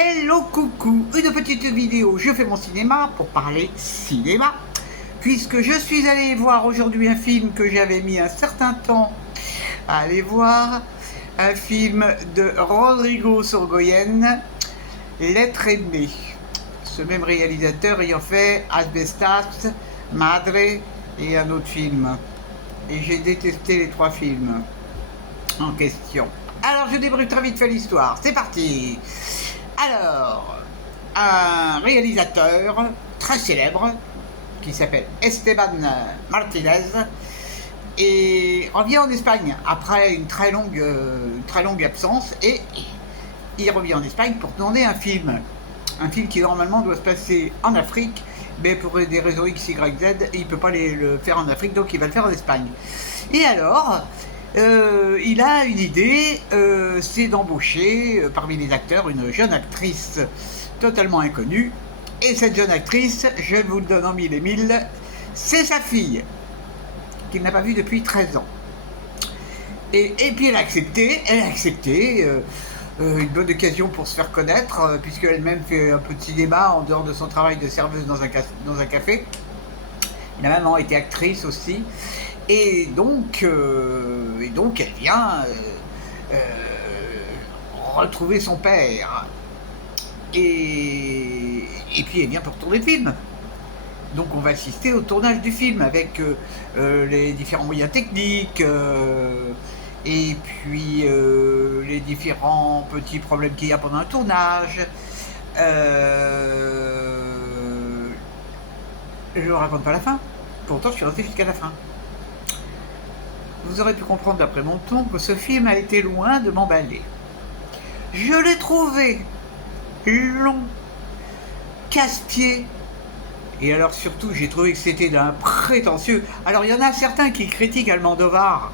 Hello coucou, une petite vidéo, je fais mon cinéma pour parler cinéma, puisque je suis allé voir aujourd'hui un film que j'avais mis un certain temps à aller voir, un film de Rodrigo Sorogoyen, L'être aimé, ce même réalisateur ayant fait Asbestas, Madre et un autre film, et j'ai détesté les trois films en question. Alors je débriefe très vite fait l'histoire, c'est parti. Alors, un réalisateur très célèbre qui s'appelle Esteban Martinez et revient en Espagne après une très longue absence et il revient en Espagne pour tourner un film qui normalement doit se passer en Afrique, mais pour des raisons X, Y, Z, il ne peut pas le faire en Afrique, donc il va le faire en Espagne. Et alors, il a une idée, c'est d'embaucher parmi les acteurs une jeune actrice totalement inconnue. Et cette jeune actrice, je vous le donne en mille et mille, c'est sa fille, qu'il n'a pas vue depuis 13 ans. Et puis elle a accepté, une bonne occasion pour se faire connaître, puisqu'elle-même fait un petit débat en dehors de son travail de serveuse dans un café. Elle a même été actrice aussi. Et donc elle vient retrouver son père. Et puis elle vient pour tourner le film. Donc on va assister au tournage du film avec les différents moyens techniques et puis les différents petits problèmes qu'il y a pendant un tournage. Je ne raconte pas la fin. Pourtant je suis resté jusqu'à la fin. Vous aurez pu comprendre d'après mon ton que ce film a été loin de m'emballer. Je l'ai trouvé long, casse-pied, et alors surtout j'ai trouvé que c'était d'un prétentieux. Alors il y en a certains qui critiquent Almodovar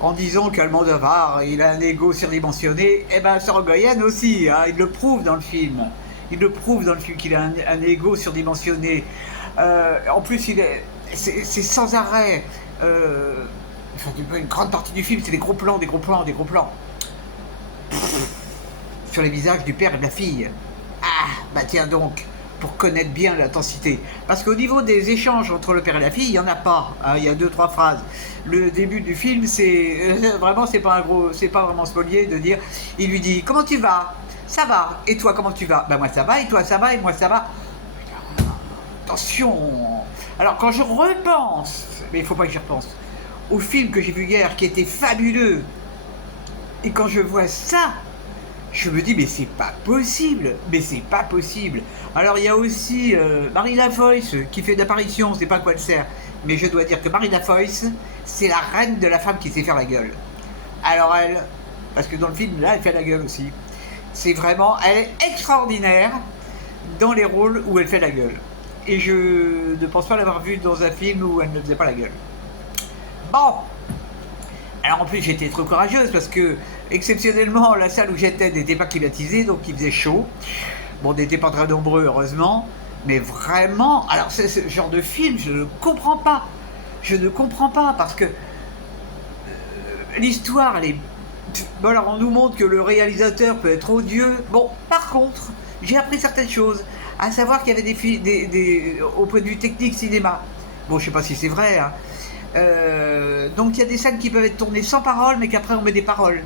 en disant qu'Almodovar il a un ego surdimensionné. Et ben Sorogoyen aussi, hein, il le prouve dans le film. Il le prouve dans le film qu'il a un ego surdimensionné. En plus c'est sans arrêt. Une grande partie du film, c'est des gros plans. Sur les visages du père et de la fille. Ah, bah tiens donc, pour connaître bien l'intensité. Parce qu'au niveau des échanges entre le père et la fille, il n'y en a pas. Hein, il y a 2-3 phrases. Le début du film, c'est vraiment, c'est pas vraiment spolié de dire, il lui dit, comment tu vas? Ça va. Et toi, comment tu vas? Bah moi ça va, et toi ça va, et moi ça va. Attention. Alors quand je repense, mais il faut pas que j'y repense, au film que j'ai vu hier qui était fabuleux, et quand je vois ça, je me dis mais c'est pas possible. Alors il y a aussi Marie Lafoïs qui fait d'apparition, je sais pas à quoi elle sert, mais je dois dire que Marie Lafoïs, c'est la reine de la femme qui sait faire la gueule. Alors elle, parce que dans le film là elle fait la gueule aussi, c'est vraiment, elle est extraordinaire dans les rôles où elle fait la gueule. Et je ne pense pas l'avoir vue dans un film où elle ne faisait pas la gueule. Bon, alors en plus j'étais trop courageuse parce que exceptionnellement la salle où j'étais n'était pas climatisée, donc il faisait chaud. Bon, on n'était pas très nombreux heureusement, mais vraiment, alors c'est ce genre de film, je ne comprends pas parce que l'histoire elle est... Bon, alors on nous montre que le réalisateur peut être odieux. Bon, par contre, j'ai appris certaines choses, à savoir qu'il y avait des au point de vue technique cinéma. Bon, je sais pas si c'est vrai, hein. Donc il y a des scènes qui peuvent être tournées sans paroles, mais qu'après on met des paroles.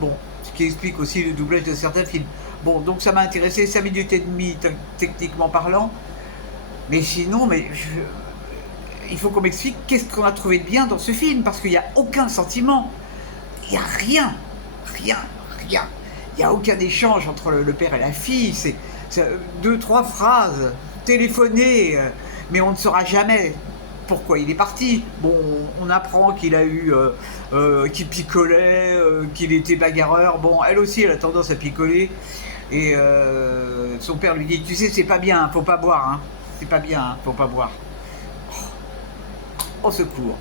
Bon, ce qui explique aussi le doublage de certains films. Bon, donc ça m'a intéressé, 5 minutes et demie techniquement parlant. Mais sinon, il faut qu'on m'explique qu'est-ce qu'on a trouvé de bien dans ce film, parce qu'il n'y a aucun sentiment. Il n'y a rien. Il n'y a aucun échange entre le père et la fille. C'est 2-3 phrases téléphonées, mais on ne saura jamais pourquoi il est parti. Bon, on apprend qu'il a eu, qu'il picolait, qu'il était bagarreur. Bon, elle aussi, elle a tendance à picoler. Et son père lui dit, tu sais, c'est pas bien, faut pas boire, hein. C'est pas bien, faut pas boire. Au secours.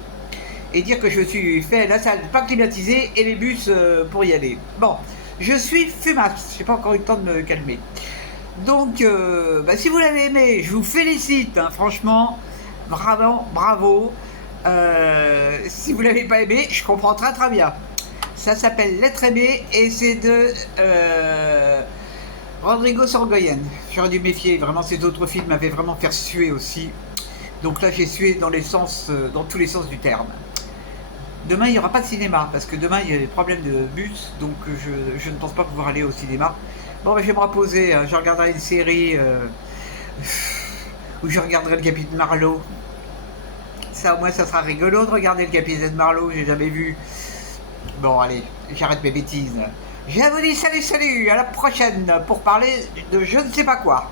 Et dire que je suis fait la salle pas climatisée et les bus pour y aller. Bon, je suis fumasse, j'ai pas encore eu le temps de me calmer. Donc, si vous l'avez aimé, je vous félicite, hein, franchement. Bravo. Si vous l'avez pas aimé, je comprends très bien. Ça s'appelle L'être aimé et c'est de Rodrigo Sorogoyen, j'aurais dû méfier, vraiment ces autres films m'avaient vraiment fait suer aussi. Donc là j'ai sué dans les sens, dans tous les sens du terme. Demain il n'y aura pas de cinéma, parce que demain il y a des problèmes de bus, donc je ne pense pas pouvoir aller au cinéma. Bon ben, je vais me reposer, hein. Je regarderai une série où je regarderai le Capitaine Marlowe. Ça au moins ça sera rigolo de regarder le Capitaine Marlowe, j'ai jamais vu. Bon allez, j'arrête mes bêtises. Je vous dis salut salut, à la prochaine pour parler de je ne sais pas quoi.